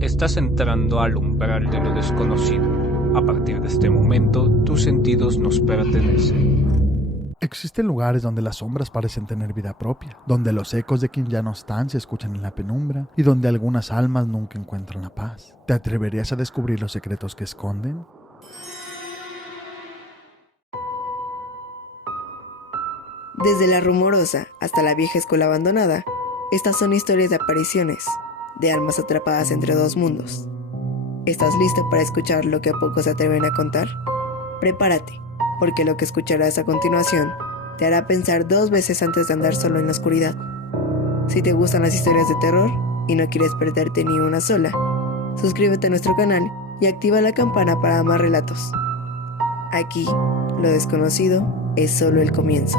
Estás entrando al umbral de lo desconocido. A partir de este momento, tus sentidos nos pertenecen. Existen lugares donde las sombras parecen tener vida propia, donde los ecos de quien ya no están se escuchan en la penumbra y donde algunas almas nunca encuentran la paz. ¿Te atreverías a descubrir los secretos que esconden? Desde la rumorosa hasta la vieja escuela abandonada, estas son historias de apariciones, de almas atrapadas entre dos mundos. ¿Estás listo para escuchar lo que a pocos se atreven a contar? Prepárate, porque lo que escucharás a continuación te hará pensar 2 veces antes de andar solo en la oscuridad. Si te gustan las historias de terror y no quieres perderte ni una sola, suscríbete a nuestro canal y activa la campana para más relatos. Aquí, lo desconocido es solo el comienzo.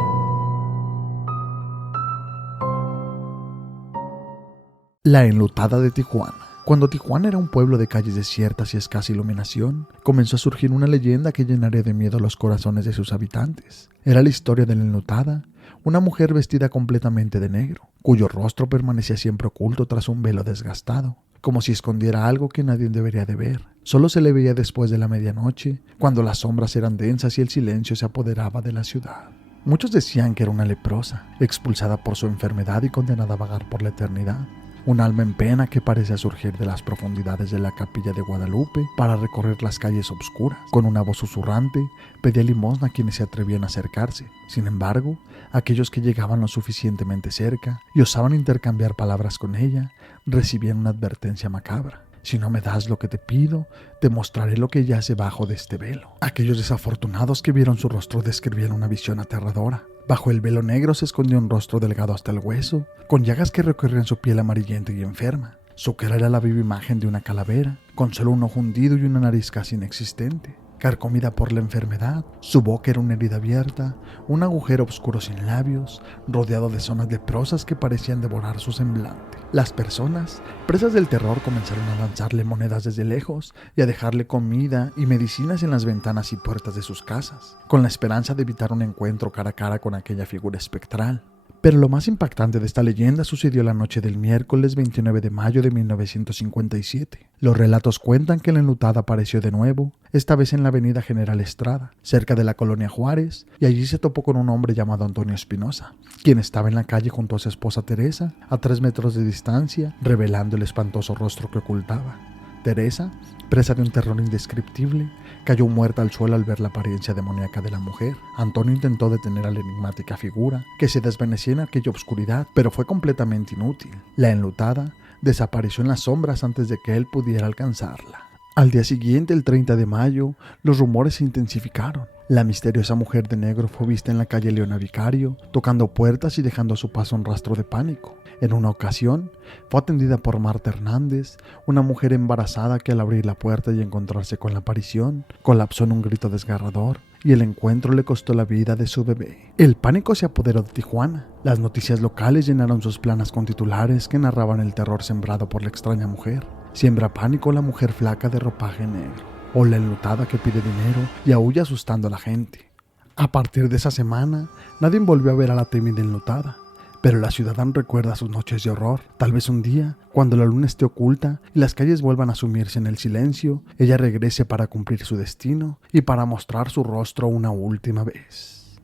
La enlutada de Tijuana. Cuando Tijuana era un pueblo de calles desiertas y escasa iluminación, comenzó a surgir una leyenda que llenaría de miedo los corazones de sus habitantes. Era la historia de la enlutada, una mujer vestida completamente de negro, cuyo rostro permanecía siempre oculto tras un velo desgastado, como si escondiera algo que nadie debería de ver. Solo se le veía después de la medianoche, cuando las sombras eran densas y el silencio se apoderaba de la ciudad. Muchos decían que era una leprosa, expulsada por su enfermedad y condenada a vagar por la eternidad. Un alma en pena que parecía surgir de las profundidades de la capilla de Guadalupe para recorrer las calles obscuras. Con una voz susurrante, pedía limosna a quienes se atrevían a acercarse. Sin embargo, aquellos que llegaban lo suficientemente cerca y osaban intercambiar palabras con ella, recibían una advertencia macabra. Si no me das lo que te pido, te mostraré lo que yace bajo de este velo. Aquellos desafortunados que vieron su rostro describían una visión aterradora. Bajo el velo negro se escondía un rostro delgado hasta el hueso, con llagas que recorrían su piel amarillenta y enferma. Su cara era la viva imagen de una calavera, con solo un ojo hundido y una nariz casi inexistente. Carcomida por la enfermedad, su boca era una herida abierta, un agujero oscuro sin labios, rodeado de zonas leprosas que parecían devorar su semblante. Las personas, presas del terror, comenzaron a lanzarle monedas desde lejos y a dejarle comida y medicinas en las ventanas y puertas de sus casas, con la esperanza de evitar un encuentro cara a cara con aquella figura espectral. Pero lo más impactante de esta leyenda sucedió la noche del miércoles 29 de mayo de 1957. Los relatos cuentan que la enlutada apareció de nuevo, esta vez en la avenida General Estrada, cerca de la colonia Juárez, y allí se topó con un hombre llamado Antonio Espinosa, quien estaba en la calle junto a su esposa Teresa, a 3 metros de distancia, revelando el espantoso rostro que ocultaba. Teresa, presa de un terror indescriptible, cayó muerta al suelo al ver la apariencia demoníaca de la mujer. Antonio intentó detener a la enigmática figura, que se desvanecía en aquella oscuridad, pero fue completamente inútil. La enlutada desapareció en las sombras antes de que él pudiera alcanzarla. Al día siguiente, el 30 de mayo, los rumores se intensificaron. La misteriosa mujer de negro fue vista en la calle Leona Vicario, tocando puertas y dejando a su paso un rastro de pánico. En una ocasión, fue atendida por Marta Hernández, una mujer embarazada que al abrir la puerta y encontrarse con la aparición, colapsó en un grito desgarrador y el encuentro le costó la vida de su bebé. El pánico se apoderó de Tijuana. Las noticias locales llenaron sus planas con titulares que narraban el terror sembrado por la extraña mujer. Siembra pánico la mujer flaca de ropaje negro, o la enlutada que pide dinero y aúlla asustando a la gente. A partir de esa semana, nadie volvió a ver a la temida enlutada. Pero la ciudad aún recuerda sus noches de horror. Tal vez un día, cuando la luna esté oculta y las calles vuelvan a sumirse en el silencio, ella regrese para cumplir su destino y para mostrar su rostro una última vez.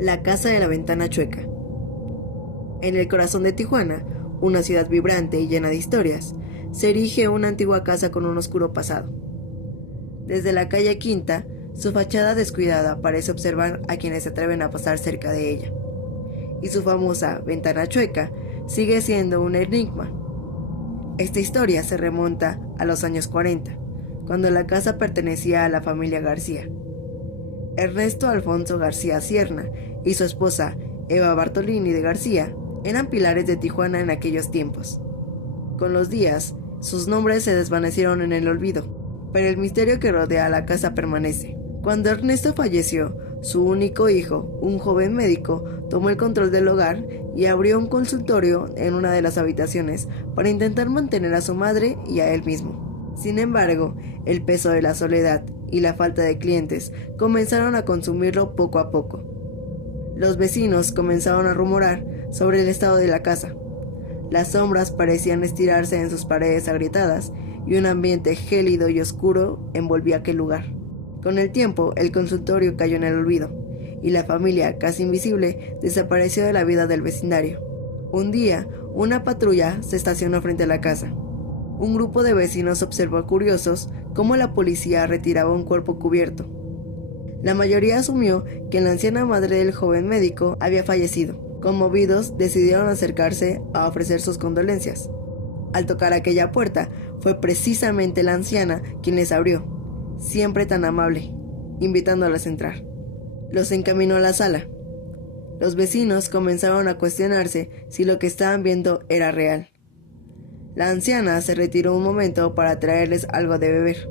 La casa de la ventana chueca. En el corazón de Tijuana, una ciudad vibrante y llena de historias, se erige una antigua casa con un oscuro pasado. Desde la calle Quinta, su fachada descuidada parece observar a quienes se atreven a pasar cerca de ella, y su famosa ventana chueca sigue siendo un enigma. Esta historia se remonta a los años 40, cuando la casa pertenecía a la familia García. Ernesto Alfonso García Sierna y su esposa Eva Bartolini de García eran pilares de Tijuana en aquellos tiempos. Con los días, sus nombres se desvanecieron en el olvido, pero el misterio que rodea a la casa permanece. Cuando Ernesto falleció, su único hijo, un joven médico, tomó el control del hogar y abrió un consultorio en una de las habitaciones para intentar mantener a su madre y a él mismo. Sin embargo, El peso de la soledad y la falta de clientes comenzaron a consumirlo poco a poco. Los vecinos comenzaron a rumorar sobre el estado de la casa. Las sombras parecían estirarse en sus paredes agrietadas y un ambiente gélido y oscuro envolvía aquel lugar. Con el tiempo, el consultorio cayó en el olvido y la familia, casi invisible, desapareció de la vida del vecindario. Un día, una patrulla se estacionó frente a la casa. Un grupo de vecinos observó curiosos cómo la policía retiraba un cuerpo cubierto. La mayoría asumió que la anciana madre del joven médico había fallecido. Conmovidos, decidieron acercarse a ofrecer sus condolencias. Al tocar aquella puerta, fue precisamente la anciana quien les abrió, siempre tan amable, invitándolas a entrar. Los encaminó a la sala. Los vecinos comenzaron a cuestionarse si lo que estaban viendo era real. La anciana se retiró un momento para traerles algo de beber,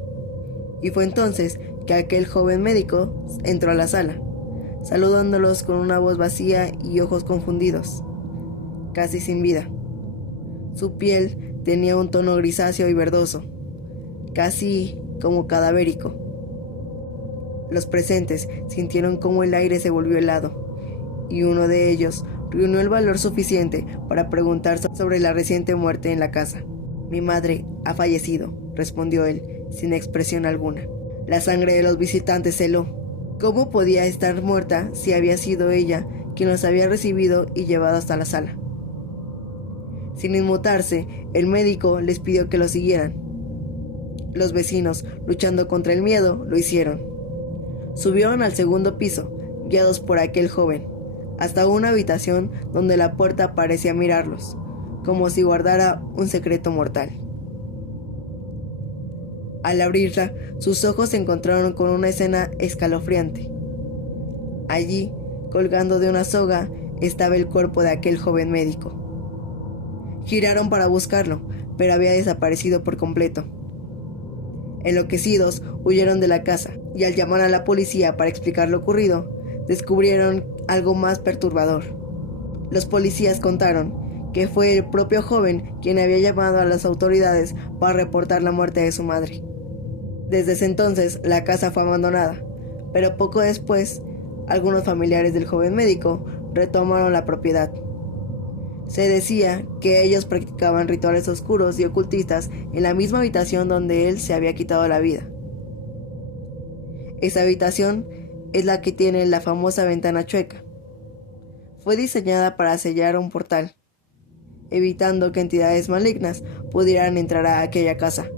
y fue entonces que aquel joven médico entró a la sala, saludándolos con una voz vacía y ojos confundidos, casi sin vida. Su piel tenía un tono grisáceo y verdoso, casi como cadavérico. Los presentes sintieron cómo el aire se volvió helado, y uno de ellos reunió el valor suficiente para preguntar sobre la reciente muerte en la casa. «Mi madre ha fallecido», respondió él, sin expresión alguna. La sangre de los visitantes heló. ¿Cómo podía estar muerta si había sido ella quien los había recibido y llevado hasta la sala? Sin inmutarse, el médico les pidió que lo siguieran. Los vecinos, luchando contra el miedo, lo hicieron. Subieron al segundo piso, guiados por aquel joven, hasta una habitación donde la puerta parecía mirarlos, como si guardara un secreto mortal. Al abrirla, sus ojos se encontraron con una escena escalofriante. Allí, colgando de una soga, estaba el cuerpo de aquel joven médico. Giraron para buscarlo, pero había desaparecido por completo. Enloquecidos, huyeron de la casa, y al llamar a la policía para explicar lo ocurrido, descubrieron algo más perturbador. Los policías contaron que fue el propio joven quien había llamado a las autoridades para reportar la muerte de su madre. Desde ese entonces, la casa fue abandonada, pero poco después, algunos familiares del joven médico retomaron la propiedad. Se decía que ellos practicaban rituales oscuros y ocultistas en la misma habitación donde él se había quitado la vida. Esa habitación es la que tiene la famosa ventana chueca. Fue diseñada para sellar un portal, evitando que entidades malignas pudieran entrar a aquella casa,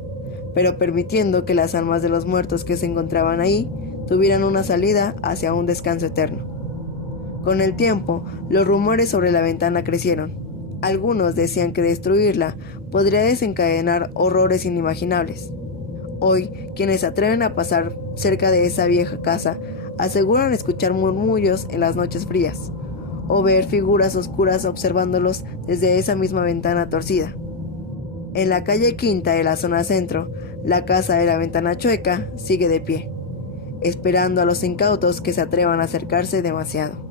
pero permitiendo que las almas de los muertos que se encontraban ahí tuvieran una salida hacia un descanso eterno. Con el tiempo, los rumores sobre la ventana crecieron. Algunos decían que destruirla podría desencadenar horrores inimaginables. Hoy, quienes se atreven a pasar cerca de esa vieja casa aseguran escuchar murmullos en las noches frías, o ver figuras oscuras observándolos desde esa misma ventana torcida. En la calle Quinta de la zona centro, la casa de la ventana chueca sigue de pie, esperando a los incautos que se atrevan a acercarse demasiado.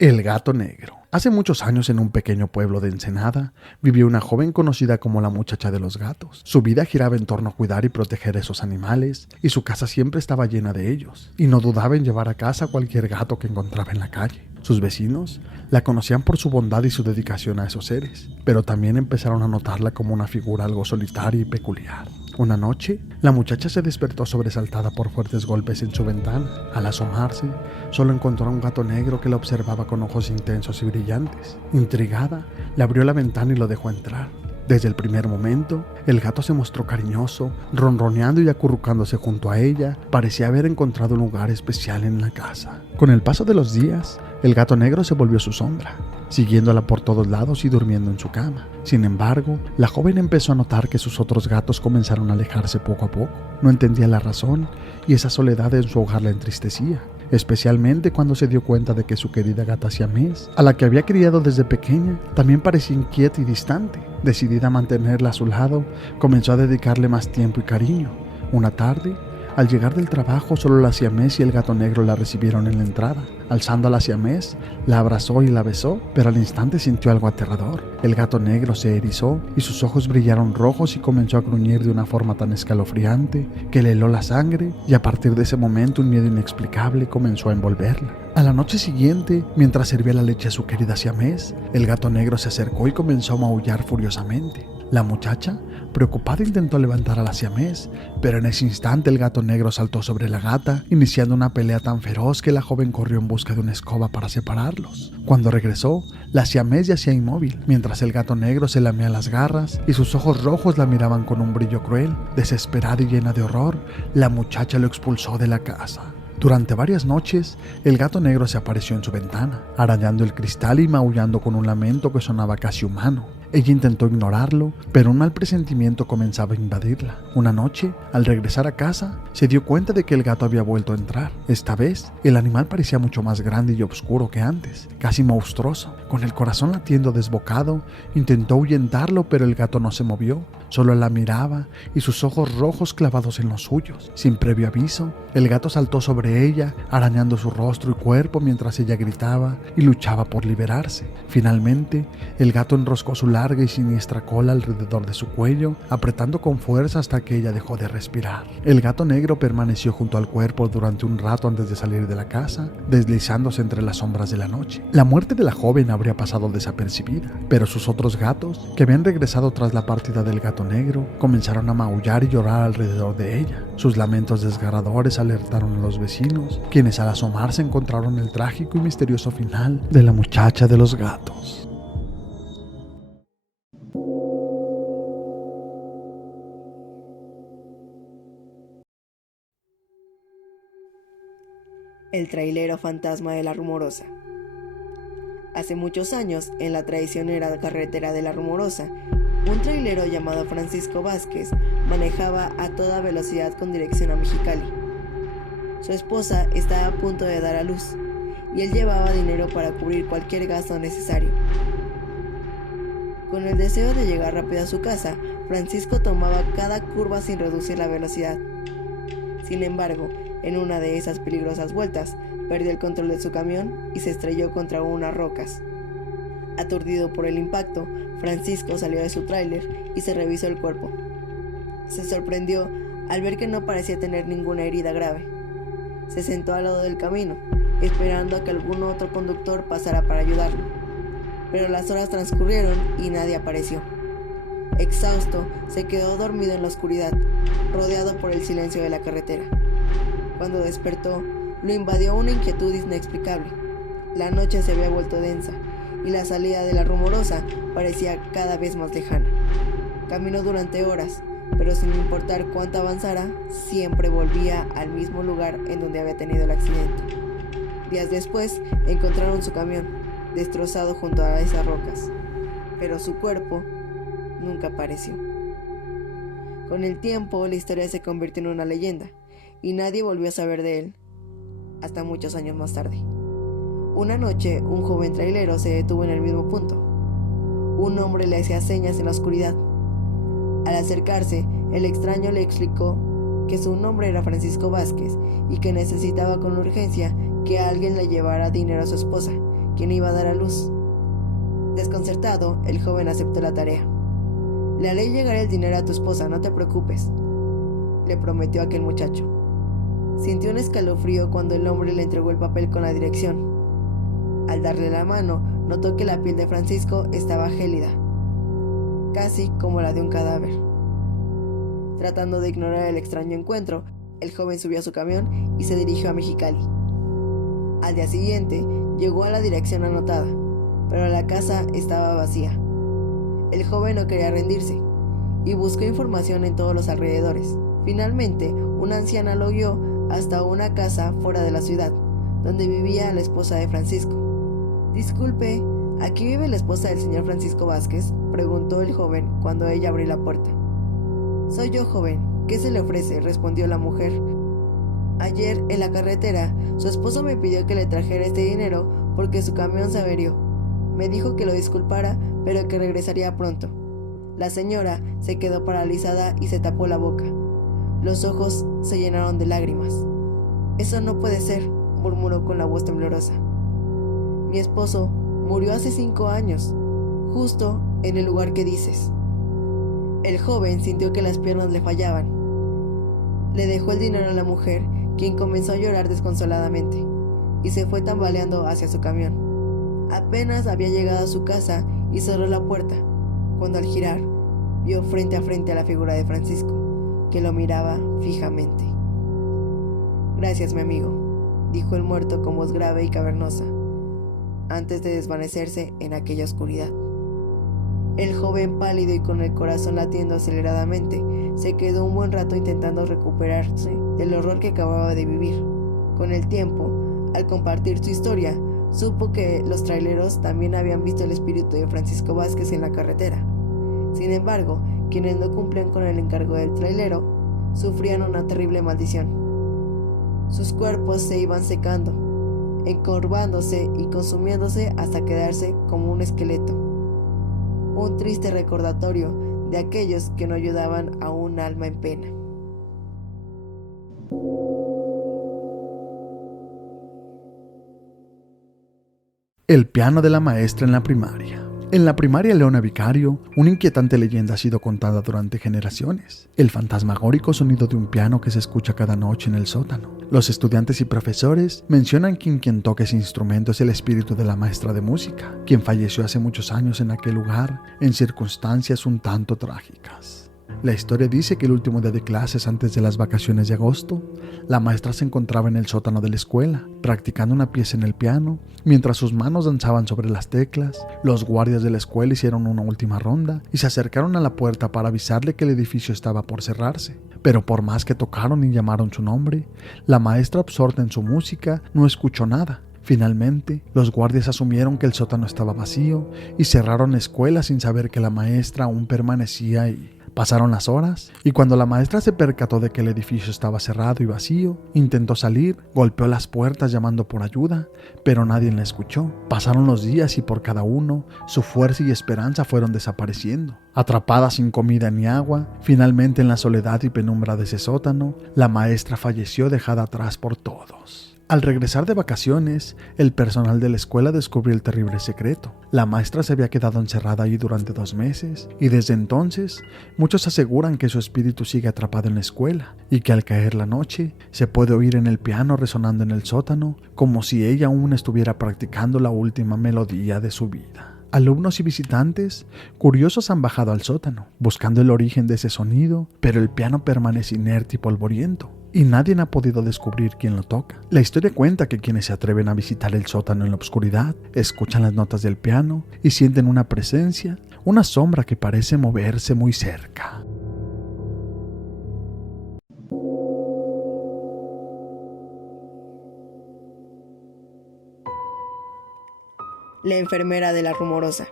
El gato negro. Hace muchos años, en un pequeño pueblo de Ensenada, vivió una joven conocida como la muchacha de los gatos. Su vida giraba en torno a cuidar y proteger a esos animales, y su casa siempre estaba llena de ellos, y no dudaba en llevar a casa cualquier gato que encontraba en la calle. Sus vecinos la conocían por su bondad y su dedicación a esos seres, pero también empezaron a notarla como una figura algo solitaria y peculiar. Una noche, la muchacha se despertó sobresaltada por fuertes golpes en su ventana. Al asomarse, solo encontró a un gato negro que la observaba con ojos intensos y brillantes. Intrigada, le abrió la ventana y lo dejó entrar. Desde el primer momento, el gato se mostró cariñoso, ronroneando y acurrucándose junto a ella. Parecía haber encontrado un lugar especial en la casa. Con el paso de los días, el gato negro se volvió su sombra, siguiéndola por todos lados y durmiendo en su cama. Sin embargo, la joven empezó a notar que sus otros gatos comenzaron a alejarse poco a poco. No entendía la razón, y esa soledad en su hogar la entristecía, especialmente cuando se dio cuenta de que su querida gata siamés, a la que había criado desde pequeña, también parecía inquieta y distante. Decidida a mantenerla a su lado, comenzó a dedicarle más tiempo y cariño. Una tarde, Al llegar del trabajo, solo la siamés y el gato negro la recibieron en la entrada. Alzando a la siamés, la abrazó y la besó, pero al instante sintió algo aterrador. El gato negro se erizó y sus ojos brillaron rojos y comenzó a gruñir de una forma tan escalofriante que le heló la sangre, y a partir de ese momento un miedo inexplicable comenzó a envolverla. A la noche siguiente, mientras servía la leche a su querida siamés, el gato negro se acercó y comenzó a maullar furiosamente. La muchacha, preocupada, intentó levantar a la siamés, pero en ese instante el gato negro saltó sobre la gata, iniciando una pelea tan feroz que la joven corrió en busca de una escoba para separarlos. Cuando regresó, la siamés yacía inmóvil, mientras el gato negro se lamía las garras y sus ojos rojos la miraban con un brillo cruel. Desesperada y llena de horror, la muchacha lo expulsó de la casa. Durante varias noches, el gato negro se apareció en su ventana, arañando el cristal y maullando con un lamento que sonaba casi humano. Ella intentó ignorarlo, pero un mal presentimiento comenzaba a invadirla. Una noche, al regresar a casa, se dio cuenta de que el gato había vuelto a entrar. Esta vez, el animal parecía mucho más grande y oscuro que antes, casi monstruoso. Con el corazón latiendo desbocado, intentó ahuyentarlo, pero el gato no se movió. Solo la miraba y sus ojos rojos clavados en los suyos. Sin previo aviso, el gato saltó sobre ella, arañando su rostro y cuerpo mientras ella gritaba y luchaba por liberarse. Finalmente, el gato enroscó su larga y siniestra cola alrededor de su cuello, apretando con fuerza hasta que ella dejó de respirar. El gato negro permaneció junto al cuerpo durante un rato antes de salir de la casa, deslizándose entre las sombras de la noche. La muerte de la joven habría pasado desapercibida, pero sus otros gatos, que habían regresado tras la partida del gato negro, comenzaron a maullar y llorar alrededor de ella. Sus lamentos desgarradores alertaron a los vecinos, quienes al asomarse encontraron el trágico y misterioso final de la muchacha de los gatos. El trailero fantasma de la Rumorosa. Hace muchos años, en la traicionera carretera de la Rumorosa, un trailero llamado Francisco Vázquez manejaba a toda velocidad con dirección a Mexicali. Su esposa estaba a punto de dar a luz, y él llevaba dinero para cubrir cualquier gasto necesario. Con el deseo de llegar rápido a su casa, Francisco tomaba cada curva sin reducir la velocidad. Sin embargo, en una de esas peligrosas vueltas, perdió el control de su camión y se estrelló contra unas rocas. Aturdido por el impacto, Francisco salió de su tráiler y se revisó el cuerpo. Se sorprendió al ver que no parecía tener ninguna herida grave. Se sentó al lado del camino, esperando a que algún otro conductor pasara para ayudarlo. Pero las horas transcurrieron y nadie apareció. Exhausto, se quedó dormido en la oscuridad, rodeado por el silencio de la carretera. Cuando despertó, lo invadió una inquietud inexplicable. La noche se había vuelto densa y la salida de la Rumorosa parecía cada vez más lejana. Caminó durante horas, pero sin importar cuánto avanzara, siempre volvía al mismo lugar en donde había tenido el accidente. Días después, encontraron su camión, destrozado junto a esas rocas, pero su cuerpo nunca apareció. Con el tiempo, la historia se convirtió en una leyenda, y nadie volvió a saber de él, hasta muchos años más tarde. Una noche, un joven trailero se detuvo en el mismo punto. Un hombre le hacía señas en la oscuridad. Al acercarse, el extraño le explicó que su nombre era Francisco Vázquez y que necesitaba con urgencia que alguien le llevara dinero a su esposa, quien iba a dar a luz. Desconcertado, el joven aceptó la tarea. Le haré llegar el dinero a tu esposa, no te preocupes, le prometió aquel muchacho. Sintió un escalofrío cuando el hombre le entregó el papel con la dirección. Al darle la mano, notó que la piel de Francisco estaba gélida, casi como la de un cadáver. Tratando de ignorar el extraño encuentro, el joven subió a su camión y se dirigió a Mexicali. Al día siguiente, llegó a la dirección anotada, pero la casa estaba vacía. El joven no quería rendirse y buscó información en todos los alrededores. Finalmente, una anciana lo guió hasta una casa fuera de la ciudad, donde vivía la esposa de Francisco. «Disculpe, ¿aquí vive la esposa del señor Francisco Vázquez?», preguntó el joven cuando ella abrió la puerta. «Soy yo, joven. ¿Qué se le ofrece?», respondió la mujer. «Ayer, en la carretera, su esposo me pidió que le trajera este dinero porque su camión se averió. Me dijo que lo disculpara, pero que regresaría pronto». La señora se quedó paralizada y se tapó la boca. Los ojos se llenaron de lágrimas. «Eso no puede ser», murmuró con la voz temblorosa. «Mi esposo murió hace 5 años, justo en el lugar que dices». El joven sintió que las piernas le fallaban. Le dejó el dinero a la mujer, quien comenzó a llorar desconsoladamente, y se fue tambaleando hacia su camión. Apenas había llegado a su casa y cerró la puerta, cuando al girar, vio frente a la figura de Francisco, que lo miraba fijamente. «Gracias, mi amigo», dijo el muerto con voz grave y cavernosa, antes de desvanecerse en aquella oscuridad. El joven, pálido y con el corazón latiendo aceleradamente, se quedó un buen rato intentando recuperarse del horror que acababa de vivir. Con el tiempo, al compartir su historia, supo que los traileros también habían visto el espíritu de Francisco Vázquez en la carretera. Sin embargo, quienes no cumplían con el encargo del trailero sufrían una terrible maldición. Sus cuerpos se iban secando, encorvándose y consumiéndose hasta quedarse como un esqueleto. Un triste recordatorio de aquellos que no ayudaban a un alma en pena. El piano de la maestra en la primaria. En la primaria Leona Vicario, una inquietante leyenda ha sido contada durante generaciones. El fantasmagórico sonido de un piano que se escucha cada noche en el sótano. Los estudiantes y profesores mencionan que quien toca ese instrumento es el espíritu de la maestra de música, quien falleció hace muchos años en aquel lugar, en circunstancias un tanto trágicas. La historia dice que el último día de clases antes de las vacaciones de agosto, la maestra se encontraba en el sótano de la escuela, practicando una pieza en el piano. Mientras sus manos danzaban sobre las teclas, los guardias de la escuela hicieron una última ronda y se acercaron a la puerta para avisarle que el edificio estaba por cerrarse. Pero por más que tocaron y llamaron su nombre, la maestra, absorta en su música, no escuchó nada. Finalmente, los guardias asumieron que el sótano estaba vacío y cerraron la escuela sin saber que la maestra aún permanecía ahí. Pasaron las horas y cuando la maestra se percató de que el edificio estaba cerrado y vacío, intentó salir, golpeó las puertas llamando por ayuda, pero nadie la escuchó. Pasaron los días y por cada uno, su fuerza y esperanza fueron desapareciendo. Atrapada sin comida ni agua, finalmente en la soledad y penumbra de ese sótano, la maestra falleció dejada atrás por todos. Al regresar de vacaciones, el personal de la escuela descubrió el terrible secreto. La maestra se había quedado encerrada ahí durante 2 meses y desde entonces muchos aseguran que su espíritu sigue atrapado en la escuela y que al caer la noche se puede oír en el piano resonando en el sótano como si ella aún estuviera practicando la última melodía de su vida. Alumnos y visitantes curiosos han bajado al sótano buscando el origen de ese sonido, pero el piano permanece inerte y polvoriento. Y nadie ha podido descubrir quién lo toca. La historia cuenta que quienes se atreven a visitar el sótano en la oscuridad, escuchan las notas del piano y sienten una presencia, una sombra que parece moverse muy cerca. La enfermera de la Rumorosa.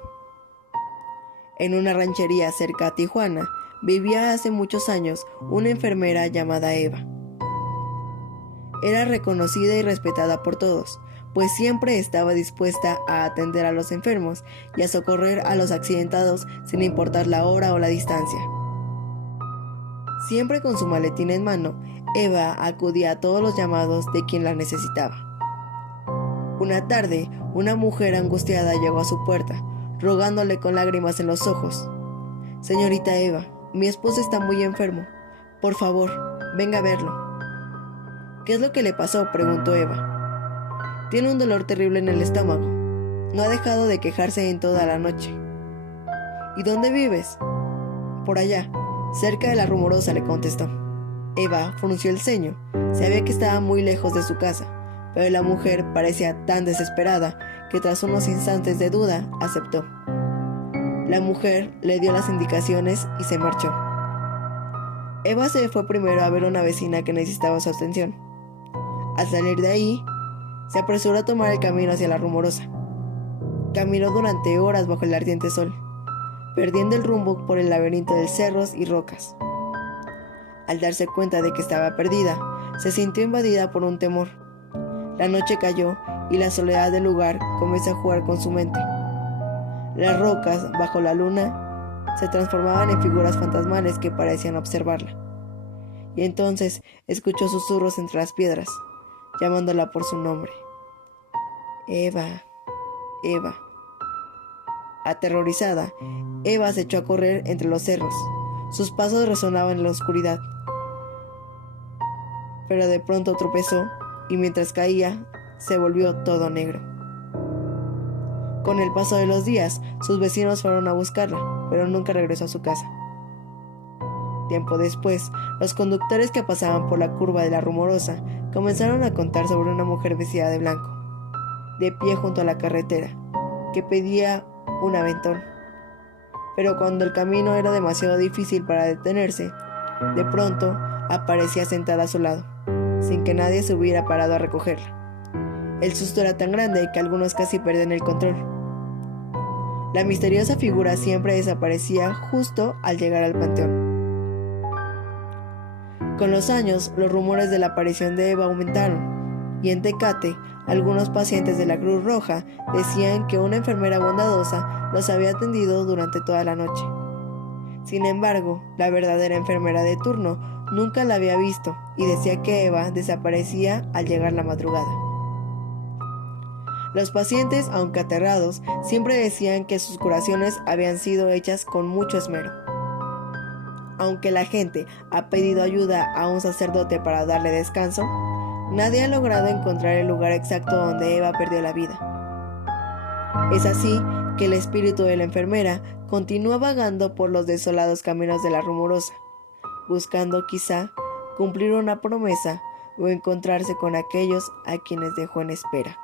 En una ranchería cerca a Tijuana, vivía hace muchos años una enfermera llamada Eva. Era reconocida y respetada por todos, pues siempre estaba dispuesta a atender a los enfermos y a socorrer a los accidentados sin importar la hora o la distancia. Siempre con su maletín en mano, Eva acudía a todos los llamados de quien la necesitaba. Una tarde, una mujer angustiada llegó a su puerta, rogándole con lágrimas en los ojos: «Señorita Eva, mi esposo está muy enfermo. Por favor, venga a verlo». «¿Qué es lo que le pasó?», preguntó Eva. «Tiene un dolor terrible en el estómago. No ha dejado de quejarse en toda la noche». «¿Y dónde vives?». «Por allá, cerca de la Rumorosa», le contestó. Eva frunció el ceño. Sabía que estaba muy lejos de su casa, pero la mujer parecía tan desesperada que tras unos instantes de duda aceptó. La mujer le dio las indicaciones y se marchó. Eva se fue primero a ver a una vecina que necesitaba su atención. Al salir de ahí, se apresuró a tomar el camino hacia la Rumorosa. Caminó durante horas bajo el ardiente sol, perdiendo el rumbo por el laberinto de cerros y rocas. Al darse cuenta de que estaba perdida, se sintió invadida por un temor. La noche cayó y la soledad del lugar comenzó a jugar con su mente. Las rocas bajo la luna se transformaban en figuras fantasmales que parecían observarla. y entonces escuchó susurros entre las piedras, llamándola por su nombre. Eva, Eva. Aterrorizada, Eva se echó a correr entre los cerros. Sus pasos resonaban en la oscuridad. Pero de pronto tropezó y mientras caía, se volvió todo negro. Con el paso de los días, sus vecinos fueron a buscarla, pero nunca regresó a su casa. Tiempo después, los conductores que pasaban por la curva de la Rumorosa comenzaron a contar sobre una mujer vestida de blanco, de pie junto a la carretera, que pedía un aventón. Pero cuando el camino era demasiado difícil para detenerse, de pronto aparecía sentada a su lado, sin que nadie se hubiera parado a recogerla. El susto era tan grande que algunos casi perdían el control. La misteriosa figura siempre desaparecía justo al llegar al panteón. Con los años, los rumores de la aparición de Eva aumentaron, y en Tecate, algunos pacientes de la Cruz Roja decían que una enfermera bondadosa los había atendido durante toda la noche. Sin embargo, la verdadera enfermera de turno nunca la había visto y decía que Eva desaparecía al llegar la madrugada. Los pacientes, aunque aterrados, siempre decían que sus curaciones habían sido hechas con mucho esmero. Aunque la gente ha pedido ayuda a un sacerdote para darle descanso, nadie ha logrado encontrar el lugar exacto donde Eva perdió la vida. Es así que el espíritu de la enfermera continúa vagando por los desolados caminos de la Rumorosa, buscando quizá cumplir una promesa o encontrarse con aquellos a quienes dejó en espera.